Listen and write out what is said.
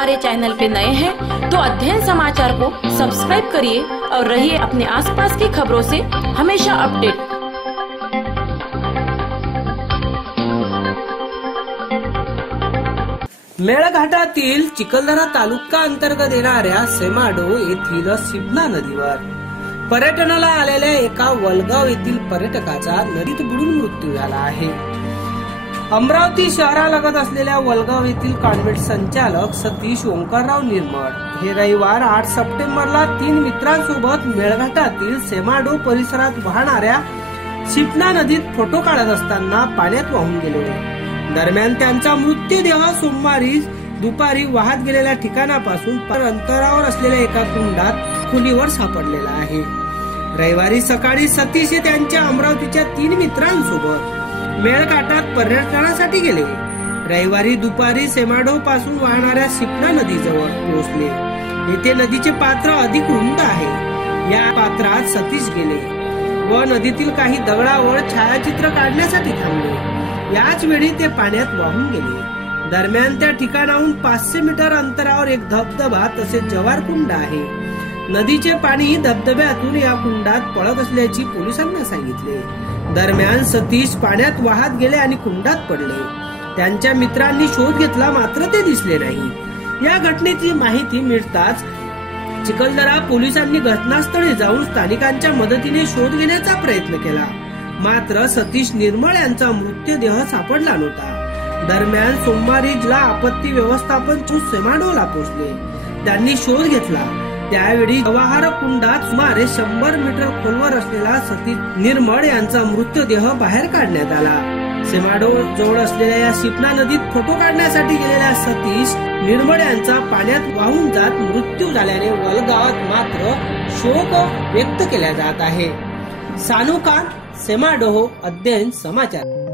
हमारे चैनल पे नए हैं तो अध्ययन समाचार को सब्सक्राइब करिए और रहिए अपने आसपास की खबरों से हमेशा अपडेट। मेळघाटातील चिखलदरा तालुका अंतर्गत येणाऱ्या सेमाडो येथील सिपना नदीवर पर्यटनाला आलेल्या एका वलगाव येथील पर्यटकाचा नदीत बुडून मृत्यू झाला आहे। अमरावती शहरालगत असलेल्या वलगाव येथील कॉन्व्हेंट संचालक सतीश ओंकारराव निर्मळ हे रविवार 8 सप्टेंबरला 3 मित्रांसोबत मेळघाटातील सेमाडो परिसरात वाहणाऱ्या सिपना नदीत फोटो काढत असताना पाण्यात वाहून गेले। दरम्यान त्यांचा मृतदेह सोमवारी दुपारी वाहत गेलेल्या ठिकाणापासून अंतरावर असलेल्या एका कुंडात खोलीवर सापडलेला आहे। रविवारी सकाळी सतीश त्यांच्या अमरावतीच्या 3 मित्रांसोबत मेळघाटात पर्यटनासाठी गेले। रविवारी दुपारी सेमाडो पासून वाहणाऱ्या सिपना नदीजवळ पोहोचले। येथे नदीचे पात्र अधिक रुंद आहे। या पात्रात सतीश गेले व नदीतील काही दगडावर छायाचित्र काढण्यासाठी थांबले। याच वेळी ते पाण्यात वाहून गेले। दरम्यान त्या ठिकाणाहून 500 मीटर अंतरावर एक धबधबा तसेच जवार कुंड आहे। नदीचे पाणी धबधब्यातून या कुंडात पडत असल्याची पोलिसांना सांगितले। दरम्यान सतीश पाण्यात वाहत गेले आणि कुंडात पडले। त्यांच्या मित्रांनी शोध घेतला मात्र ते दिसले नाही। या घटनेची माहिती मिळताच चिखलदरा पोलिसांनी घटनास्थळी जाऊन स्थानिकांच्या मदतीने शोध घेण्याचा प्रयत्न केला, मात्र सतीश निर्मळ यांचा मृतदेह सापडला नव्हता। दरम्यान सोमवारी जिल्हा आपत्ती व्यवस्थापन सेमाडोला पोहोचले। त्यांनी शोध घेतला, त्यावेळी जवाहर कुंडात सुमारे 100 मीटर खोलवर असलेला सतीश निर्मळ यांचा मृतदेह बाहेर काढण्यात आला। सेमाडो जवळ असलेल्या या सिपना नदीत फोटो काढण्यासाठी गेलेल्या सतीश निर्मळ यांचा पाण्यात वाहून जात मृत्यू झाल्याने वलगावात मात्र शोक व्यक्त केला जात आहे। सानू खान, सेमाडो, अध्ययन समाचार।